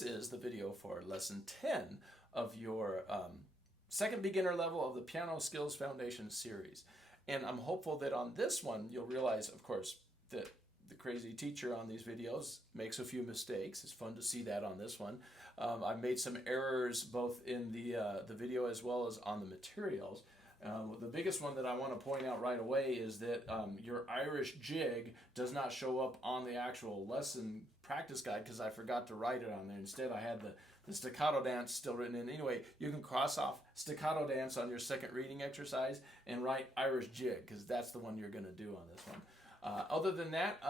This is the video for lesson 10 of your second beginner level of the Piano Skills Foundation series. And I'm hopeful that on this one you'll realize, of course, that the crazy teacher on these videos makes a few mistakes. It's fun to see that on this one. I've made some errors both in the video as well as on the materials. The biggest one that I want to point out right away is that your Irish jig does not show up on the actual lesson practice guide because I forgot to write it on there. Instead, I had the staccato dance still written in. Anyway, you can cross off staccato dance on your second reading exercise and write Irish jig because that's the one you're going to do on this one. Other than that,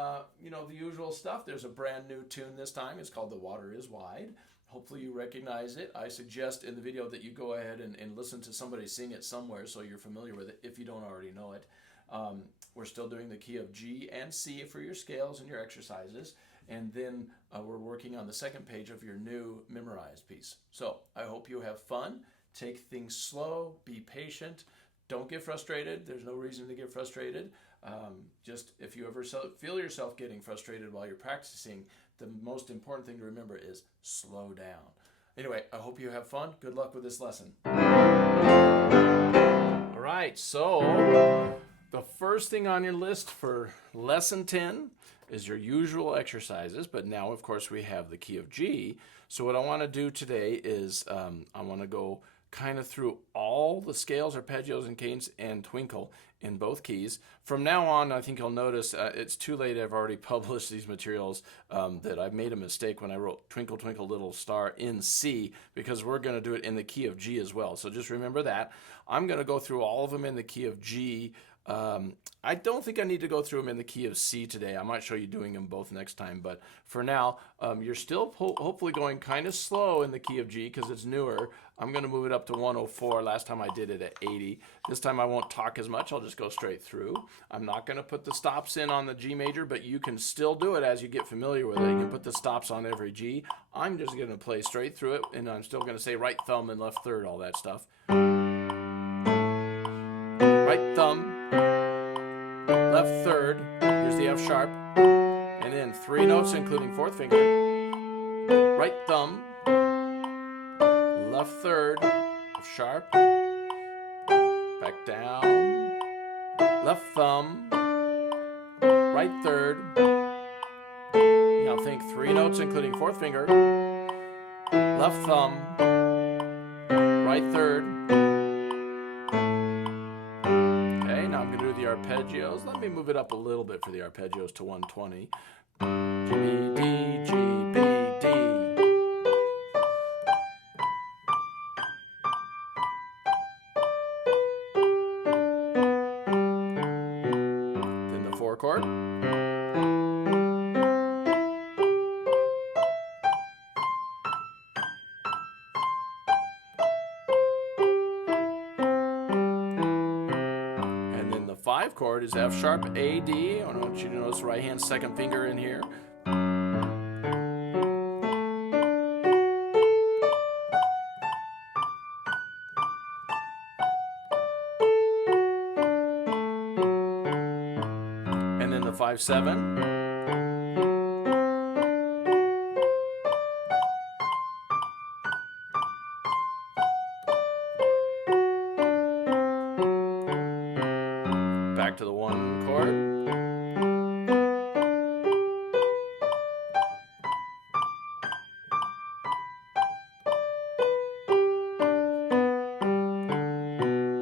you know, the usual stuff. There's a brand new tune this time. It's called The Water Is Wide. Hopefully you recognize it. I suggest in the video that you go ahead and listen to somebody sing it somewhere so you're familiar with it if you don't already know it. We're still doing the key of G and C for your scales and your exercises. And then we're working on the second page of your new memorized piece. So I hope you have fun. Take things slow. Be patient. Don't get frustrated. There's no reason to get frustrated. Just if you ever feel yourself getting frustrated while you're practicing, the most important thing to remember is slow down. Anyway, I hope you have fun. Good luck with this lesson. All right, so the first thing on your list for lesson 10 is your usual exercises, but now, of course, we have the key of G. So what I want to do today is I want to go kind of through all the scales, arpeggios, and canes, and twinkle in both keys. From now on, I think you'll notice it's too late. I've already published these materials that I've made a mistake when I wrote Twinkle Twinkle Little Star in C because we're going to do it in the key of G as well. So just remember that. I'm going to go through all of them in the key of G. I don't think I need to go through them in the key of C today. I might show you doing them both next time, but for now, you're still hopefully going kind of slow in the key of G because it's newer. I'm going to move it up to 104. Last time I did it at 80. This time I won't talk as much. I'll just go straight through. I'm not going to put the stops in on the G major, but you can still do it as you get familiar with it. You can put the stops on every G. I'm just going to play straight through it, and I'm still going to say right thumb and left third, all that stuff. Right thumb, left third, here's the F sharp, and then 3 notes including fourth finger, right thumb, left third, F sharp, back down, left thumb, right third, now think 3 notes including fourth finger, left thumb, right third. Now I'm going to do the arpeggios. Let me move it up a little bit for the arpeggios to 120. G, B, D, G, B, D. Then the 4 chord. And the 5 chord is F sharp, A, D. I want you to notice right hand second finger in here. And then the 5-7. Back to the 1 chord.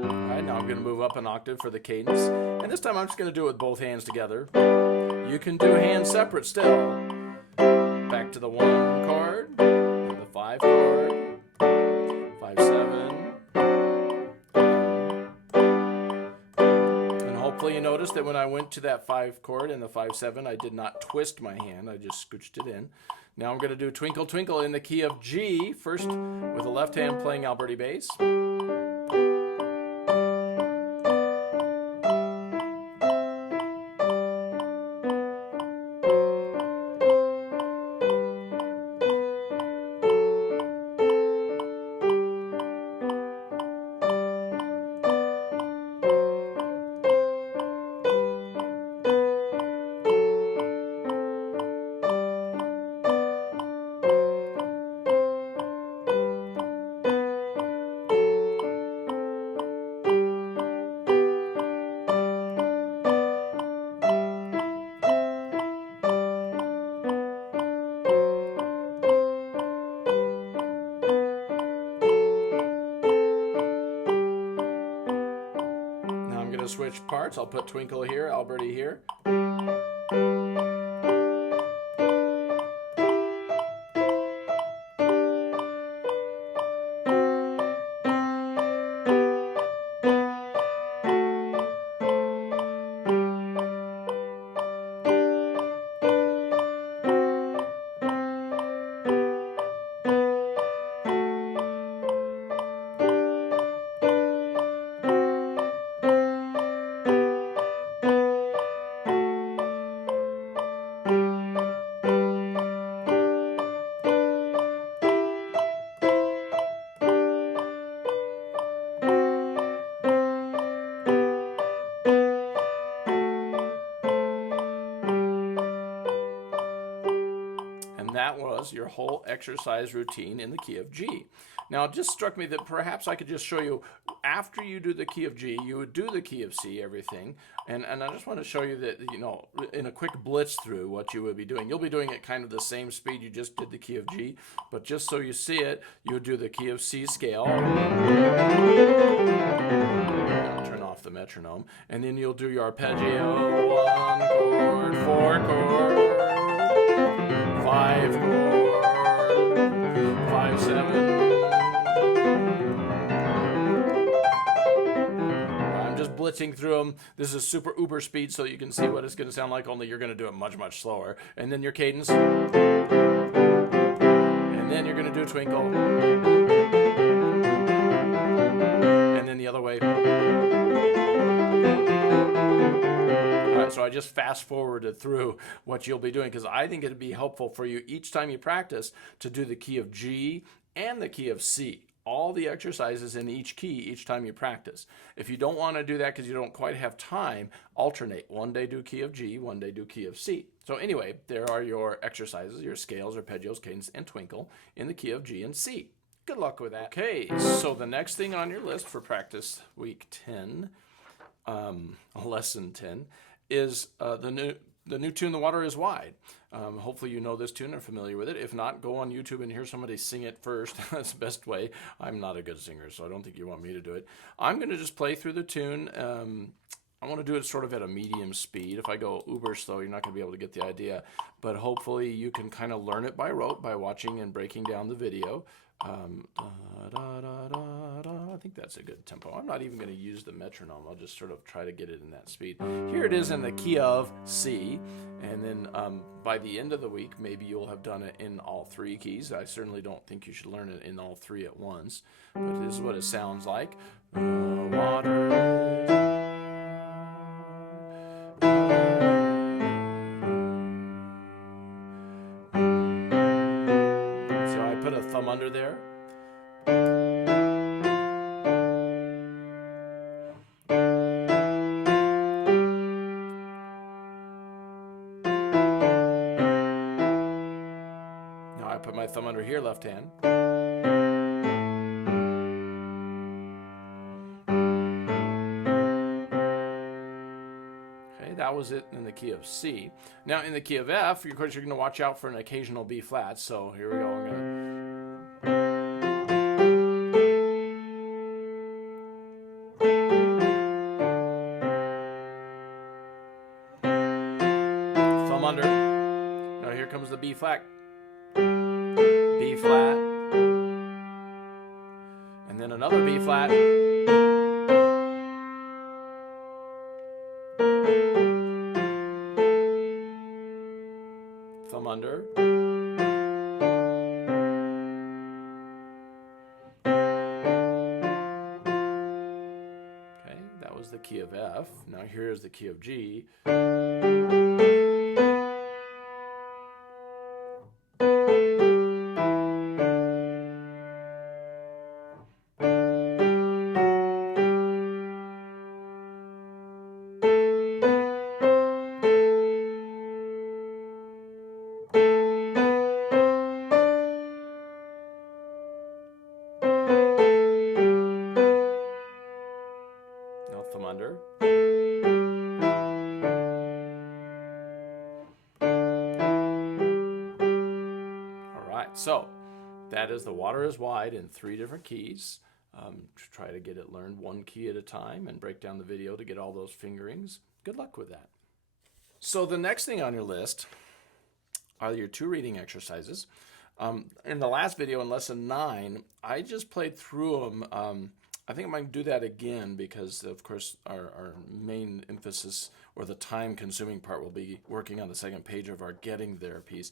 Alright, now I'm going to move up an octave for the cadence. And this time I'm just going to do it with both hands together. You can do hands separate still. Back to the 1 chord, and the 5 chord, 5-7. Hopefully you noticed that when I went to that 5 chord and the 5-7, I did not twist my hand. I just scooched it in. Now I'm going to do Twinkle Twinkle in the key of G, first with the left hand playing Alberti bass. to switch parts. I'll put Twinkle here, Alberti here. That was your whole exercise routine in the key of G. Now, it just struck me that perhaps I could just show you, after you do the key of G, you would do the key of C, everything. And I just want to show you that, you know, in a quick blitz through what you would be doing. You'll be doing it kind of the same speed you just did the key of G, but just so you see it, you would do the key of C scale. Turn off the metronome. And then you'll do your arpeggio, 1 chord, 4 chord. 5 chord, 5, 7. I'm just blitzing through them. This is super uber speed, so you can see what it's going to sound like, only you're going to do it much, much slower. And then your cadence. And then you're going to do Twinkle. And then the other way. So I just fast forwarded through what you'll be doing because I think it'd be helpful for you each time you practice to do the key of G and the key of C. All the exercises in each key each time you practice. If you don't want to do that because you don't quite have time, alternate. One day do key of G, one day do key of C. So anyway, there are your exercises, your scales, arpeggios, cadence, and twinkle in the key of G and C. Good luck with that. Okay, so the next thing on your list for practice week 10, lesson 10, is the new tune, The Water is Wide. Hopefully you know this tune or familiar with it. If not, go on YouTube and hear somebody sing it first. That's the best way. I'm not a good singer, so I don't think you want me to do it. I'm going to just play through the tune. I want to do it sort of at a medium speed. If I go uber slow, you're not going to be able to get the idea. But hopefully you can kind of learn it by rote by watching and breaking down the video. I think that's a good tempo. I'm not even going to use the metronome. I'll just sort of try to get it in that speed. Here it is in the key of C, and then by the end of the week, maybe you'll have done it in all 3 keys. I certainly don't think you should learn it in all 3 at once, but this is what it sounds like. Water. So I put a thumb under there. Now I put my thumb under here, left hand. Okay, that was it in the key of C. Now in the key of F, of course, you're going to watch out for an occasional B flat. So here we go. I'm going to under. Now here comes the B flat. B flat. And then another B flat. Thumb under. Okay, that was the key of F. Now here's the key of G. Now thumb under. All right, so that is The Water is Wide in 3 different keys. Try to get it learned one key at a time and break down the video to get all those fingerings. Good luck with that. So the next thing on your list are your 2 reading exercises. In the last video in lesson 9, I just played through them. I think I might do that again because, of course, our main emphasis or the time-consuming part will be working on the second page of our Getting There piece.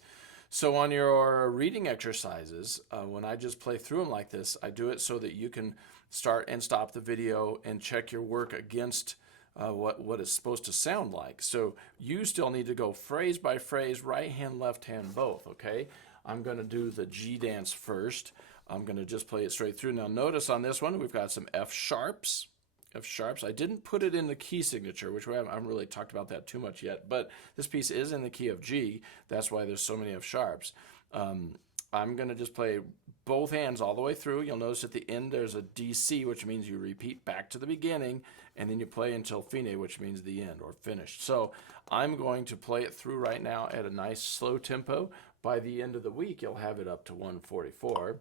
So on your reading exercises, when I just play through them like this, I do it so that you can start and stop the video and check your work against what it's supposed to sound like. So you still need to go phrase by phrase, right hand, left hand, both, okay? I'm going to do the G dance first. I'm going to just play it straight through. Now notice on this one, we've got some F sharps. F sharps. I didn't put it in the key signature, which I haven't really talked about that too much yet, but this piece is in the key of G. That's why there's so many F sharps. I'm going to just play both hands all the way through. You'll notice at the end there's a DC, which means you repeat back to the beginning, and then you play until fine, which means the end or finished. So I'm going to play it through right now at a nice slow tempo. By the end of the week, you'll have it up to 144.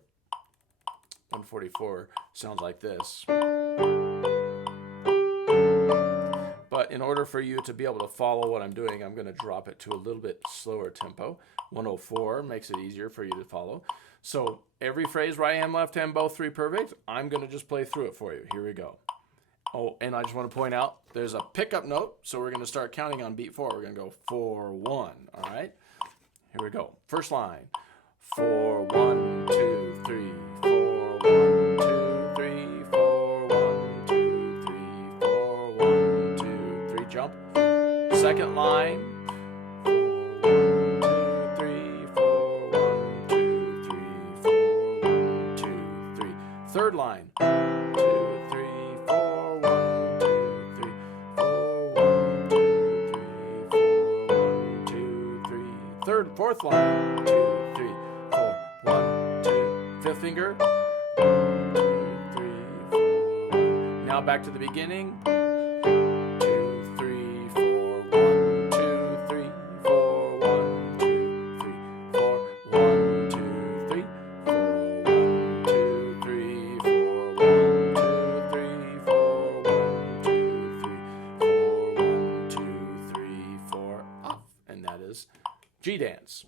144 sounds like this. But in order for you to be able to follow what I'm doing, I'm going to drop it to a little bit slower tempo. 104 makes it easier for you to follow. So every phrase, right hand, left hand, both 3 perfect. I'm going to just play through it for you. Here we go. Oh, and I just want to point out, there's a pickup note, so we're going to start counting on beat 4. We're going to go 4, 1, all right? Here we go. First line. 4, 1, 2, 3, 4, 1, 2, 3, 4, 1, 2, 3, 4, 1, 2, 3, jump. Second line. 4, 1, 2, 3, 4, 1, 2, 3, 4, 1, 2, 3. Third line. 2, 3, 4, 1, 2, 3, 4, 1, 2, 3, 4, 1, 2, 3. Fourth line. 2, 3, 4, 1, 2. Fifth finger. 1, 2, 3, 4, 1. Now back to the beginning. 2, 3, 4, 1, 2, 3, 4, 1, 2, 3, 4, 1, 2, 3, 4, 1, 2, 3, 4, 1, 2, 3, 4, 1, 2, 3, 4, 1, 2, 3, 4, off. And that is G dance.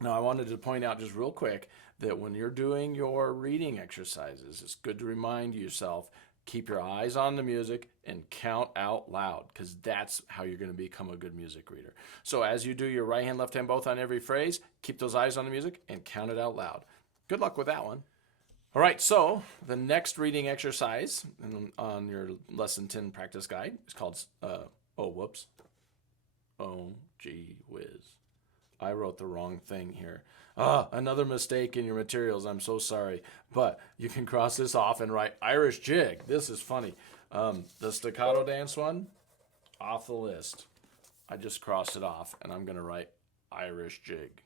Now, I wanted to point out just real quick that when you're doing your reading exercises, it's good to remind yourself, keep your eyes on the music and count out loud, because that's how you're going to become a good music reader. So as you do your right hand, left hand, both on every phrase, keep those eyes on the music and count it out loud. Good luck with that one. All right, so the next reading exercise on your lesson 10 practice guide is called, oh, gee whiz. I wrote the wrong thing here. Another mistake in your materials. I'm so sorry. But you can cross this off and write Irish jig. This is funny. The staccato dance one, off the list. I just crossed it off, and I'm going to write Irish jig.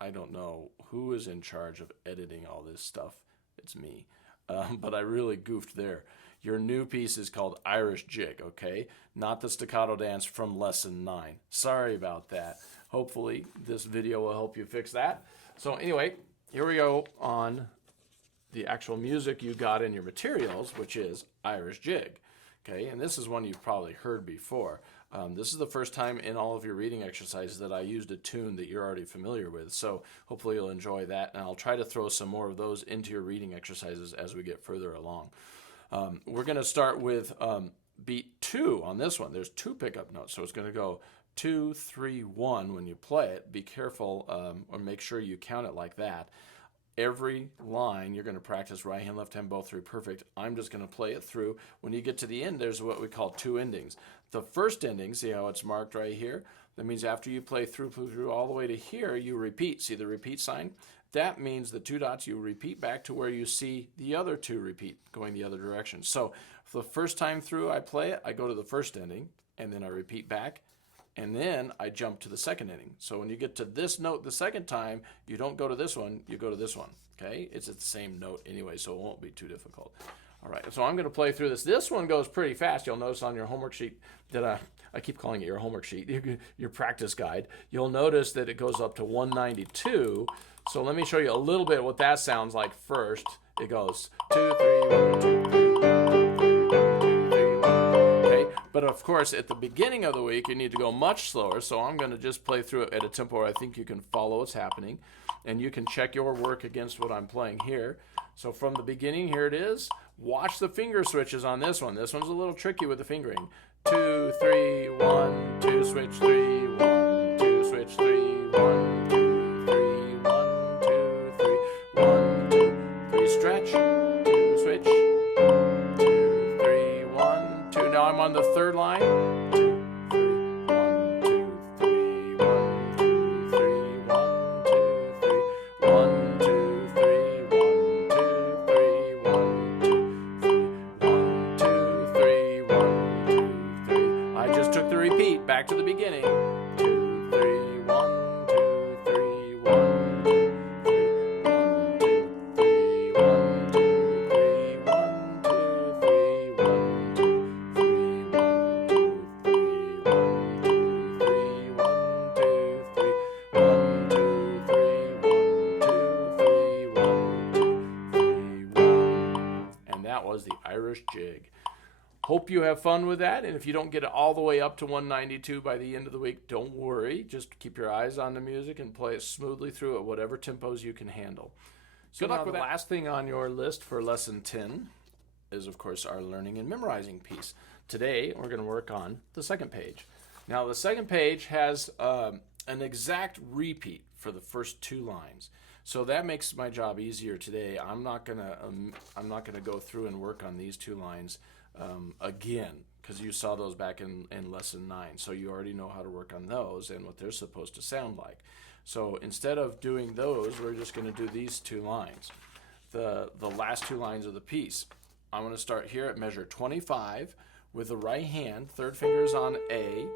I don't know who is in charge of editing all this stuff. It's me. But I really goofed there. Your new piece is called Irish jig, okay? Not the staccato dance from lesson 9. Sorry about that. Hopefully this video will help you fix that. So anyway, here we go on the actual music you got in your materials, which is Irish jig. Okay, and this is one you've probably heard before. This is the first time in all of your reading exercises that I used a tune that you're already familiar with. So hopefully you'll enjoy that, and I'll try to throw some more of those into your reading exercises as we get further along. We're going to start with beat 2 on this one. There's 2 pickup notes, so it's going to go 2, 3, 1 when you play it. Be careful or make sure you count it like that. Every line you're going to practice right hand, left hand, both 3 perfect. I'm just going to play it through. When you get to the end, there's what we call 2 endings. The first ending, see how it's marked right here? That means after you play through all the way to here, you repeat. See the repeat sign? That means the 2 dots, you repeat back to where you see the other 2 repeat, going the other direction. So the first time through I play it, I go to the first ending, and then I repeat back, and then I jump to the second ending. So when you get to this note the second time, you don't go to this one, you go to this one, okay? It's at the same note anyway, so it won't be too difficult. All right, so I'm going to play through this. This one goes pretty fast. You'll notice on your homework sheet that I keep calling it your homework sheet, your practice guide. You'll notice that it goes up to 192. So let me show you a little bit what that sounds like first. It goes 2, 3, 1, 2, 3, 1, 2, 3, 1, 2, 3, 1. Okay, but of course at the beginning of the week you need to go much slower. So I'm going to just play through it at a tempo where I think you can follow what's happening, and you can check your work against what I'm playing here. So from the beginning, here it is. Watch the finger switches on this one. This one's a little tricky with the fingering. 2, 3, 1, 2, switch 3, 1, 2, switch 3, 1, 2, 3, 1, 2, 3, 1, 2, 3, stretch, 2, switch, 2, 3, 1, 2. Now I'm on the third line. 2, 3, 1, 2, 3, 1, 2, 3, 1, 2, 3, 1, 2, 3, 1, 2, 3, 1, 2, 3, 1, 2, 3, 1, 2, 3. I just took the repeat back to the beginning. 2, 3, 1, 2, 3, 1, 2, 3, 1, 2, 3, 1, 2, 3, 1, 2, 3, 1, 2, 3, 1, 2, 3, 1, 2, 3, 1, 2, 3, 1, 2, 3, 1, 2, 3, 1. And that was the Irish jig. Hope you have fun with that, and if you don't get it all the way up to 192 by the end of the week, don't worry. Just keep your eyes on the music and play it smoothly through at whatever tempos you can handle. So good luck with that. The last thing on your list for lesson 10 is, of course, our learning and memorizing piece. Today, we're going to work on the second page. Now, the second page has an exact repeat for the first 2 lines. So that makes my job easier today. I'm not gonna go through and work on these 2 lines again, because you saw those back in lesson 9. So you already know how to work on those and what they're supposed to sound like. So instead of doing those, we're just going to do these 2 lines, the last 2 lines of the piece. I'm going to start here at measure 25 with the right hand, third finger is on A.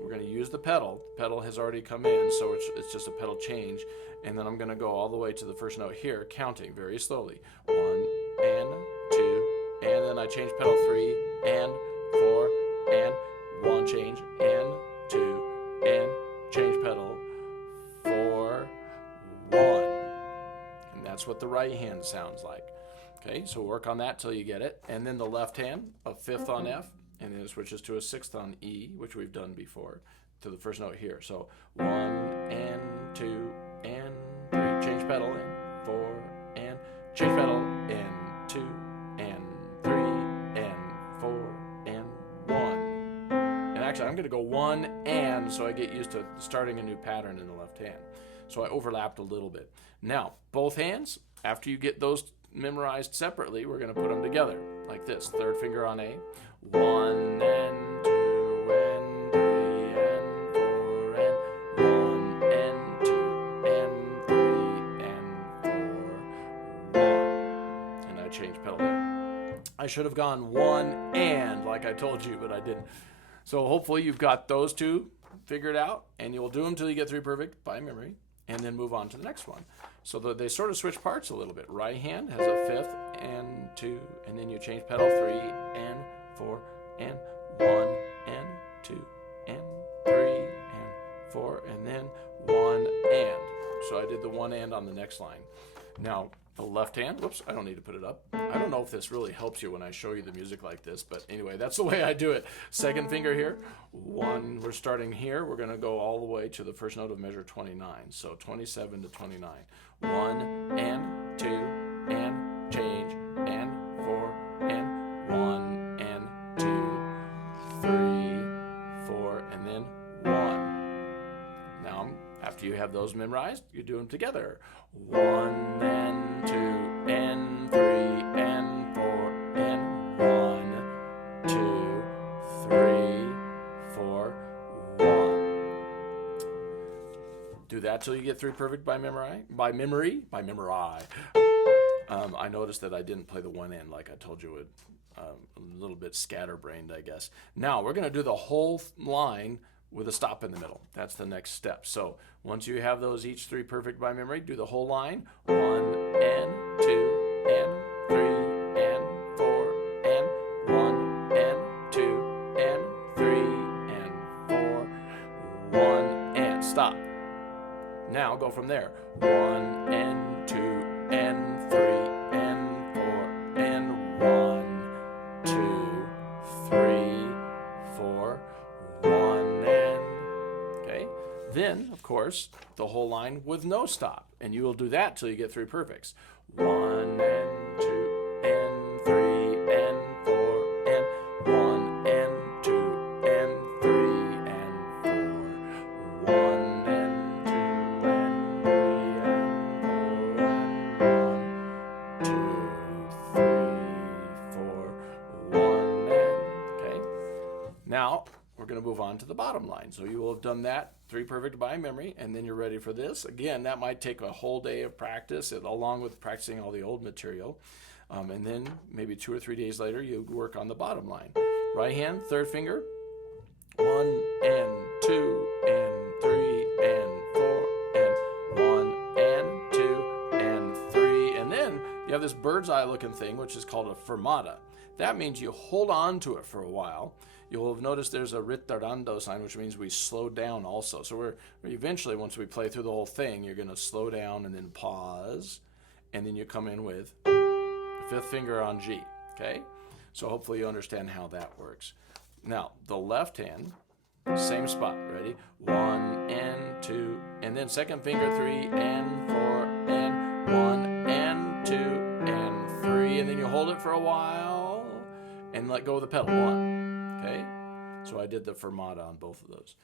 We're going to use the pedal. The pedal has already come in, so it's just a pedal change. And then I'm going to go all the way to the first note here, counting very slowly. 1 and 2, and then I change pedal 3 and 4 and 1 change and 2 and change pedal 4, 1. And that's what the right hand sounds like. Okay, so work on that till you get it. And then the left hand, a 5th on F, and then it switches to a 6th on E, which we've done before, to the first note here. So 1 and 2 and 3, change pedal, and 4 and change pedal, and 2 and 3 and 4 and 1. And actually I'm going to go 1 and, so I get used to starting a new pattern in the left hand. So I overlapped a little bit. Now, both hands, after you get those memorized separately, we're going to put them together like this. Third finger on A. 1 and 2 and 3 and 4 and 1 and 2 and 3 and 4, 1. And I change pedal there. I should have gone 1 and like I told you, but I didn't. So hopefully you've got those 2 figured out, and you'll do them till you get 3 perfect by memory, and then move on to the next one. So they sort of switch parts a little bit. Right hand has a 5th and 2, and then you change pedal 3 and 4 and 1 and 2 and 3 and 4, and then 1 and. So I did the 1 and on the next line. Now the left hand, whoops, I don't need to put it up. I don't know if this really helps you when I show you the music like this, but anyway, that's the way I do it. Second finger here, 1, we're starting here. We're gonna go all the way to the first note of measure 29. So 27 to 29. 1 and 2 and change and 4 and 1 and 2, 3, 4, and then 1. Now, after you have those memorized, you do them together. 1 and 2 and 3 and 4 and 1, 2, 3, 4, 1. Do that till you get 3 perfect by memory. I noticed that I didn't play the 1 and like I told you would. A little bit scatterbrained, I guess. Now we're going to do the whole line with a stop in the middle. That's the next step. So once you have those each 3 perfect by memory, do the whole line. 1 and 2 and 3 and 4 go from there. 1 and 2 and 3 and 4 and 1, 2, 3, 4, 1 and, okay? Then, of course, the whole line with no stop. And you will do that till you get 3 perfects. 1 and 2 and 3 and 4 and 1 and 2 and 3 and 4. 1 and 2 and 3 and 4 and 1, 2, 3, 4, 1 and, okay? Now, we're going to move on to the bottom line. So you will have done that 3 perfect by memory, and then you're ready for this. Again, that might take a whole day of practice, along with practicing all the old material. And then maybe 2 or 3 days later, you work on the bottom line. Right hand, third finger, 1 and 2 and 3 and 4 and 1 and 2 and 3. And then you have this bird's eye looking thing, which is called a fermata. That means you hold on to it for a while. You'll have noticed there's a ritardando sign, which means we slow down also. So we're eventually, once we play through the whole thing, you're going to slow down and then pause, and then you come in with the 5th finger on G, okay? So hopefully you understand how that works. Now, the left hand, same spot, ready? 1 and 2, and then 2nd finger, 3 and 4 and 1 and 2 and 3, and then you hold it for a while and let go of the pedal. 1. Okay, so I did the fermata on both of those.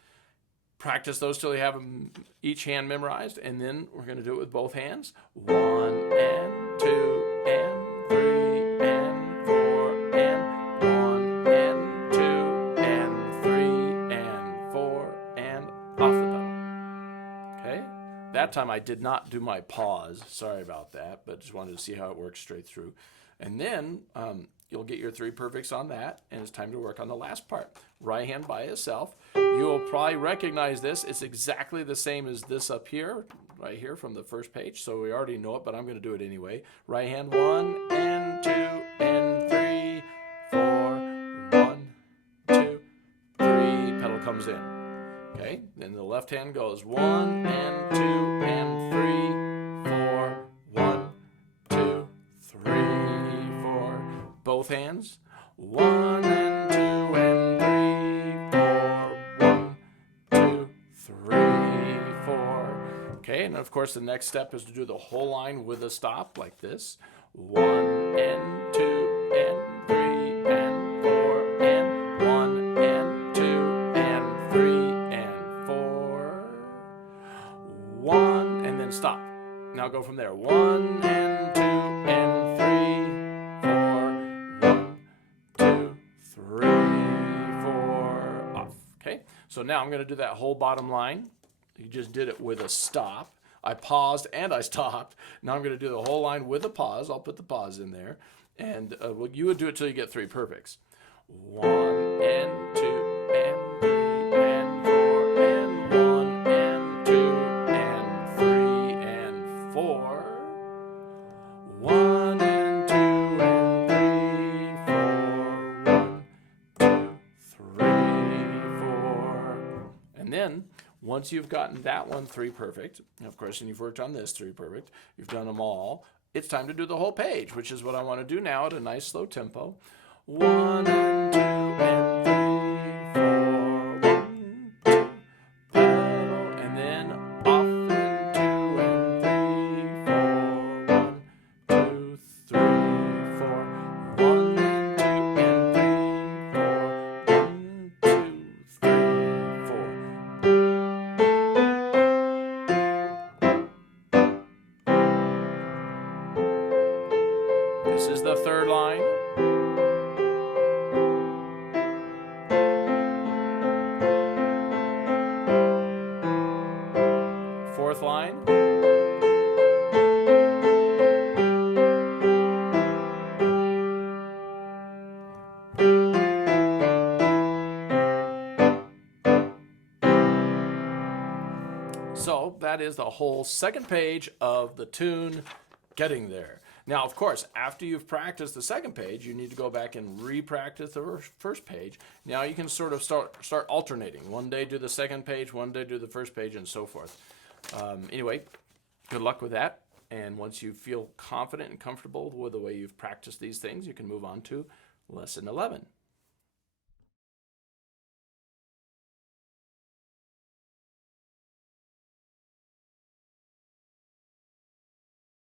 Practice those till you have them each hand memorized, and then we're going to do it with both hands. 1 and 2 and 3 and 4 and 1 and 2 and 3 and 4 and off the pedal. Okay, that time I did not do my pause. Sorry about that, but just wanted to see how it works straight through. And then you'll get your 3 perfects on that, and it's time to work on the last part. Right hand by itself. You'll probably recognize this. It's exactly the same as this up here, right here from the first page, so we already know it, but I'm going to do it anyway. Right hand, 1 and 2 and 3, 4, 1, 2, 3, pedal comes in. Okay, then the left hand goes 1 and 2 and 3, 4, 1, 2, 3, 4. Both hands, 1 and 2 and 3, 4, 1, 2, 3, 4. Okay, and of course the next step is to do the whole line with a stop like this. 1 and 2 and 3 and 4 and 1 and 2 and 3 and 4. 1 and then stop. Now go from there. 1 and 2 and 3, 4, 1, 2, 3, 4, off. Okay, so now I'm going to do that whole bottom line. You just did it with a stop. I paused and I stopped. Now I'm going to do the whole line with a pause. I'll put the pause in there. And well, you would do it till you get 3 perfects. 1 and 2 and 3 and 4 and 1 and 2 and 3 and 4. 1 and 2 and 3, 4, 1, 2, 3, 4. And then once you've gotten that one 3 perfect, of course, and you've worked on this 3 perfect, you've done them all, it's time to do the whole page, which is what I want to do now at a nice slow tempo. 1 and 2 and 3, 4, 1, 2, pedal, and then off and 2 and 3, 4, 1, 2, 3, 4, 1 and 2 and 3, 4, 1, 2, 3, 4. This is the 3rd line. Fourth line. So that is the whole 2nd page of the tune, Getting There. Now, of course, after you've practiced the 2nd page, you need to go back and re-practice the 1st page. Now you can sort of start alternating. One day do the 2nd page, one day do the 1st page, and so forth. Anyway, good luck with that. And once you feel confident and comfortable with the way you've practiced these things, you can move on to lesson 11.